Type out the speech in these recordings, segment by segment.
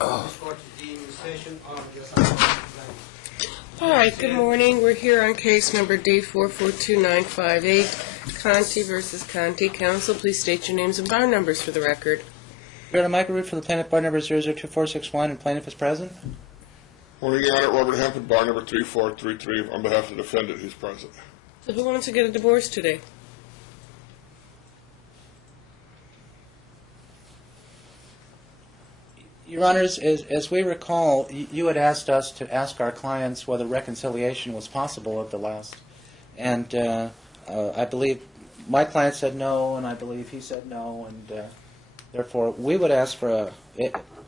All right, good morning. We're here on case number D442958, Conte versus Conte. Counsel, please state your names and bar numbers for the record. Your Honor, Michael Root for the plaintiff, bar number 002461, and plaintiff is present. Morning, Your Honor. Robert Hampton, bar number 3433, on behalf of the defendant who's present. So who wants to get a divorce today? Your Honors, as we recall, you had asked us to ask our clients whether reconciliation was possible at the last. And I believe my client said no, and I believe he said no, and therefore we would ask for,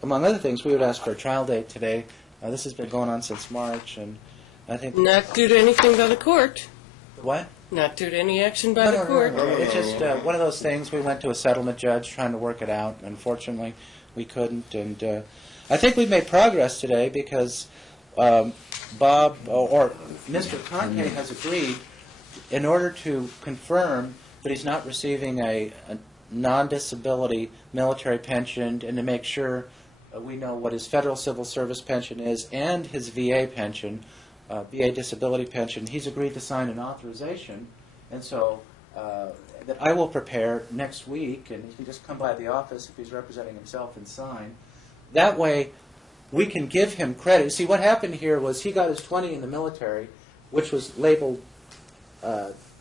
among other things, we would ask for a trial date today. This has been going on since March, and I think... Not due to anything by the court. What? Not due to any action by the court. No. It's just one of those things. We went to a settlement judge trying to work it out. Unfortunately, we couldn't. And I think we've made progress today because Bob or Mr. Conte has agreed, in order to confirm that he's not receiving a non-disability military pension, and to make sure we know what his federal civil service pension is and his VA pension, VA disability pension, he's agreed to sign an authorization. And so that I will prepare next week, and he can just come by the office if he's representing himself and sign. That way, we can give him credit. See, what happened here was he got his 20 in the military, which was labeled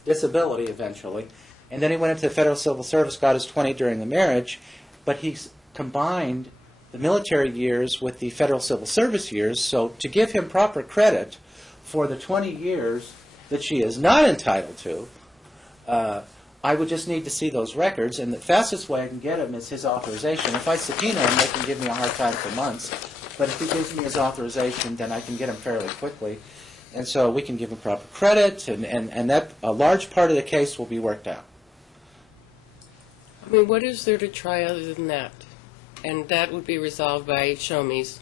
disability eventually, and then he went into the federal civil service, got his 20 during the marriage, but he's combined the military years with the federal civil service years. So to give him proper credit for the 20 years that she is not entitled to, I would just need to see those records, and the fastest way I can get him is his authorization. If I subpoena him, they can give me a hard time for months, but if he gives me his authorization, then I can get him fairly quickly, and so we can give him proper credit, and that a large part of the case will be worked out. I mean, what is there to try other than that? And that would be resolved by show-me's.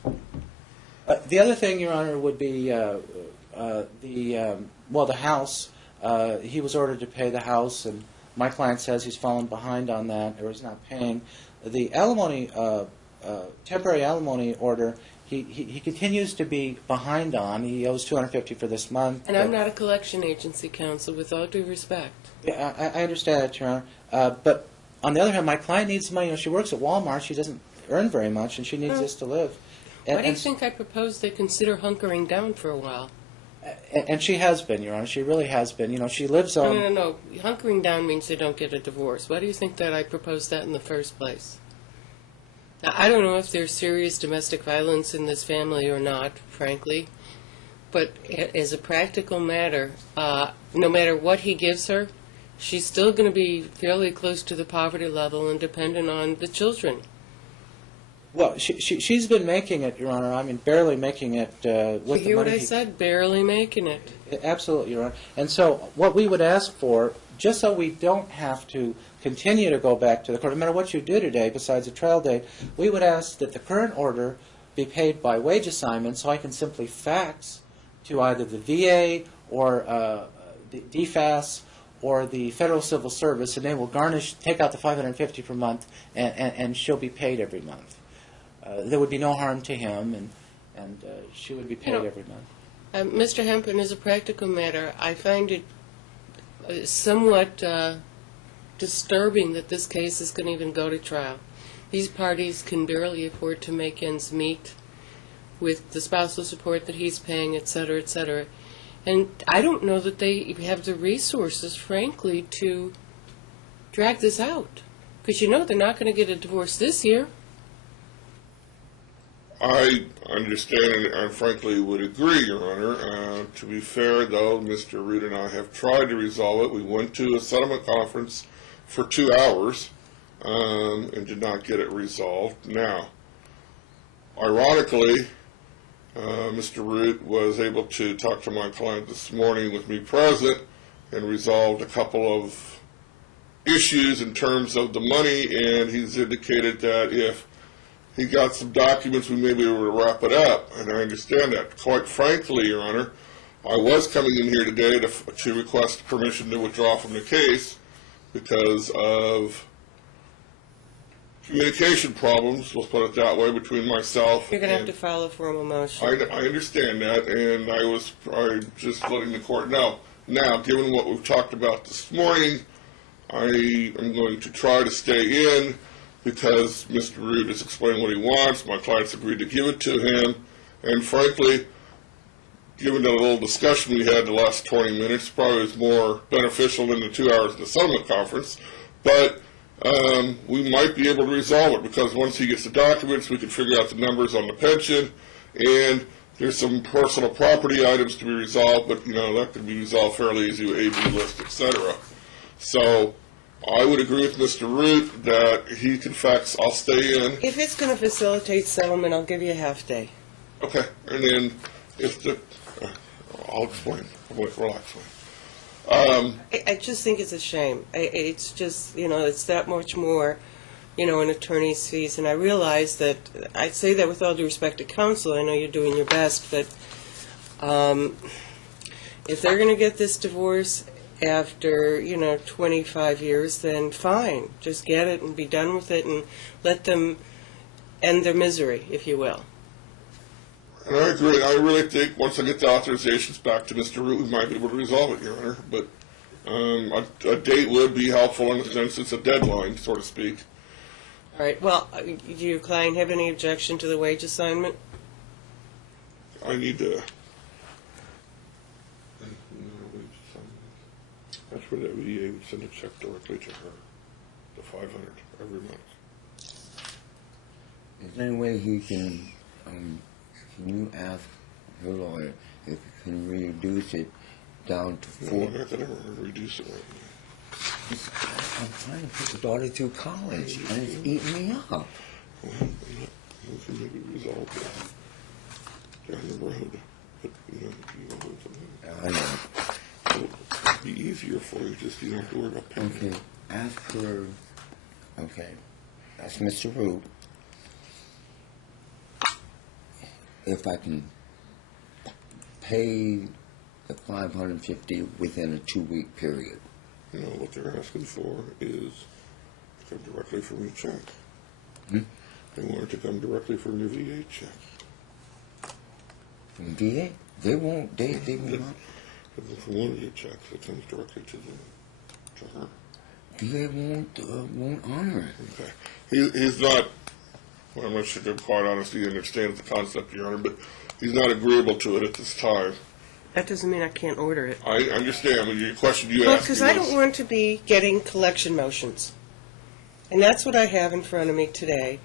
The other thing, Your Honor, would be the house. He was ordered to pay the house, and my client says he's fallen behind on that, or is not paying. The alimony, temporary alimony order, he continues to be behind on. He owes $250 for this month. And I'm not a collection agency, counsel, with all due respect. Yeah, I understand that, Your Honor. But on the other hand, my client needs money. You know, she works at Walmart. She doesn't earn very much, and she needs this to live. Why do you think I propose they consider hunkering down for a while? And she has been, Your Honor. She really has been. You know, she lives on... No. Hunkering down means they don't get a divorce. Why do you think that I proposed that in the first place? Now, I don't know if there's serious domestic violence in this family or not, frankly. But as a practical matter, no matter what he gives her, she's still going to be fairly close to the poverty level and dependent on the children. Well, she's been making it, Your Honor. I mean, barely making it with the money. You hear what I said? Barely making it. Absolutely, Your Honor. And so what we would ask for, just so we don't have to continue to go back to the court, no matter what you do today besides a trial date, we would ask that the current order be paid by wage assignment, so I can simply fax to either the VA or the DFAS or the Federal Civil Service, and they will take out the $550 per month, and she'll be paid every month. There would be no harm to him, and she would be paid every month. Mr. Hempen, as a practical matter, I find it somewhat disturbing that this case is going to even go to trial. These parties can barely afford to make ends meet with the spousal support that he's paying, et cetera, et cetera. And I don't know that they have the resources, frankly, to drag this out. Because you know they're not going to get a divorce this year. I understand and frankly would agree, Your Honor. To be fair, though, Mr. Root and I have tried to resolve it. We went to a settlement conference for 2 hours and did not get it resolved. Now, ironically, Mr. Root was able to talk to my client this morning with me present and resolved a couple of issues in terms of the money, and he's indicated that if he got some documents, we may be able to wrap it up, and I understand that. Quite frankly, Your Honor, I was coming in here today to request permission to withdraw from the case because of communication problems, let's put it that way, between myself You're going to have and to file a formal motion. I understand that, and I just letting the court know. Now, given what we've talked about this morning, I am going to try to stay in because Mr. Root has explained what he wants. My clients agreed to give it to him, and frankly, given that little discussion we had the last 20 minutes, probably was more beneficial than the 2 hours of the settlement conference. But we might be able to resolve it because once he gets the documents, we can figure out the numbers on the pension, and there's some personal property items to be resolved, but that could be resolved fairly easy with A/B list, etc. So I would agree with Mr. Root that he can fax. I'll stay in. If it's going to facilitate settlement, I'll give you a half day. Okay, and then if I'll explain. Relax. I just think it's a shame. It's just, it's that much more, an attorney's fees. And I realize that, I say that with all due respect to counsel, I know you're doing your best, but if they're going to get this divorce after, 25 years, then fine. Just get it and be done with it and let them end their misery, if you will. And I agree. I really think once I get the authorizations back to Mr. Root, we might be able to resolve it, Your Honor. But a date would be helpful in the sense it's a deadline, so to speak. All right. Well, do your client have any objection to the wage assignment? I need to. That's where the VA would send a check directly to her, the $500 every month. Is there any way he can you ask your lawyer if he can reduce it down to No, 4? I'm not going to reduce it right now. I'm trying to put the daughter through college, and it's eating me up. Well, we can maybe resolve that down the road. But, I know. it'll be easier for you, just you don't have to worry about paying. Okay, ask her. Okay, that's Mr. Root. If I can pay the $550 within a 2-week period. What they're asking for is to come directly from your check. They want it to come directly from your VA check. From VA? They won't. They will not. From one of your checks, it comes directly to her. VA won't honor it. Okay. He's not. Well, I'm not sure, to be quite honest, he understands the concept, Your Honor, but he's not agreeable to it at this time. That doesn't mean I can't order it. I understand. I mean, your question you Well, asked because me I was- don't want to be getting collection motions. And that's what I have in front of me today.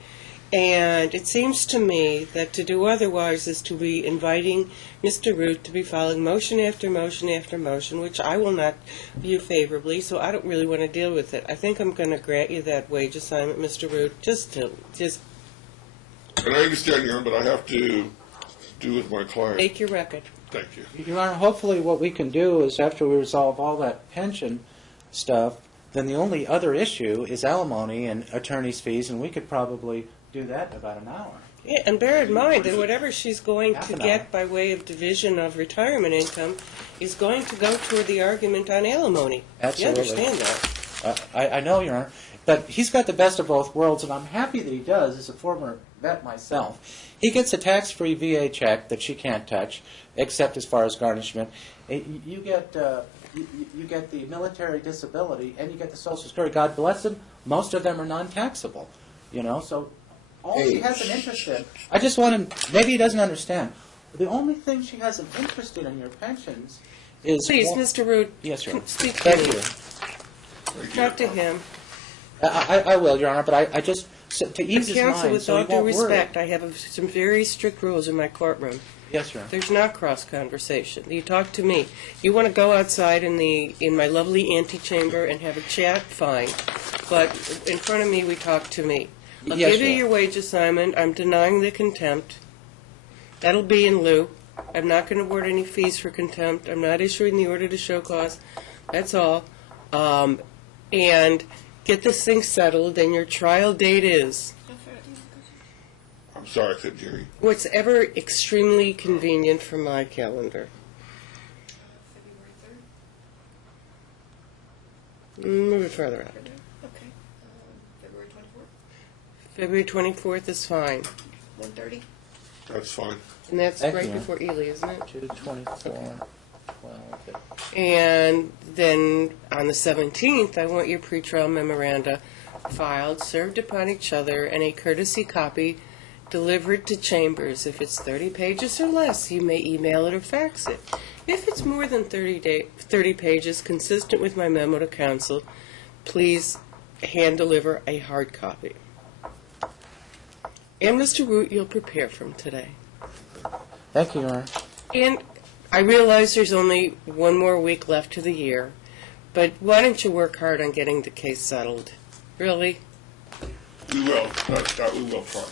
And it seems to me that to do otherwise is to be inviting Mr. Root to be filing motion after motion after motion, which I will not view favorably, so I don't really want to deal with it. I think I'm going to grant you that wage assignment, Mr. Root, just And I understand, Your Honor, but I have to do with my client. make your record. Thank you. Your Honor, hopefully what we can do is after we resolve all that pension stuff, then the only other issue is alimony and attorney's fees, and we could probably do that in about an hour. Yeah, and bear in mind that whatever she's going Half to an get hour. by way of division of retirement income is going to go toward the argument on alimony. Absolutely. You understand that? I know, Your Honor, but he's got the best of both worlds, and I'm happy that he does as a former vet myself. He gets a tax-free VA check that she can't touch, except as far as garnishment. You get you get the military disability, and you get the Social Security. God bless him, most of them are non-taxable, so all she has an interest in, I just want him, maybe he doesn't understand, the only thing she has an interest in your pensions is... Please, Mr. Root, Yes, Your Honor. speak to Thank me. you. Talk to him. I will, Your Honor, but I just, to ease his Counsel, mind, with so all he due won't worry. respect, I have some very strict rules in my courtroom. Yes, Your Honor. There's not cross-conversation. You talk to me. You want to go outside in my lovely antechamber and have a chat, fine. But in front of me, we talk to me. I'll Yes, give you Your your wage assignment. I'm denying the contempt. That'll be in lieu. I'm not going to award any fees for contempt. I'm not issuing the order to show cause. That's all. And get this thing settled, and your trial date is I'm sorry I couldn't hear you. what's ever extremely convenient for my calendar. February 3rd? Move it further out. Okay. February 24th? February 24th is fine. 1:30? That's fine. And that's Thank right you. before Ely, isn't it? 2/24, 12. And then on the 17th, I want your pretrial memoranda filed, served upon each other, and a courtesy copy delivered to chambers. If it's 30 pages or less, you may email it or fax it. If it's more than 30 pages, consistent with my memo to counsel, please hand deliver a hard copy. And Mr. Root, you'll prepare from today. Thank you, Your Honor. And I realize there's only one more week left to the year, but why don't you work hard on getting the case settled? Really? We will. That we will try.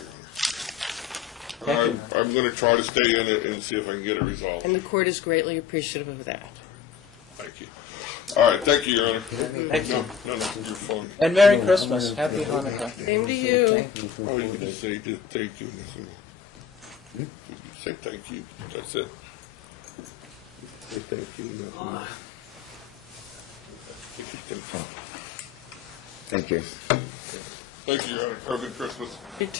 Thank you. I'm going to try to stay in it and see if I can get it resolved. And the court is greatly appreciative of that. Thank you. All right. Thank you, Your Honor. Thank you. No, you're fine. And Merry Christmas. Happy Hanukkah. Same to you. Thank you for Oh, you all can this. say thank you. You say thank you. That's it. Say thank you. Thank you. Thank you, Your Honor. Have a good Christmas. You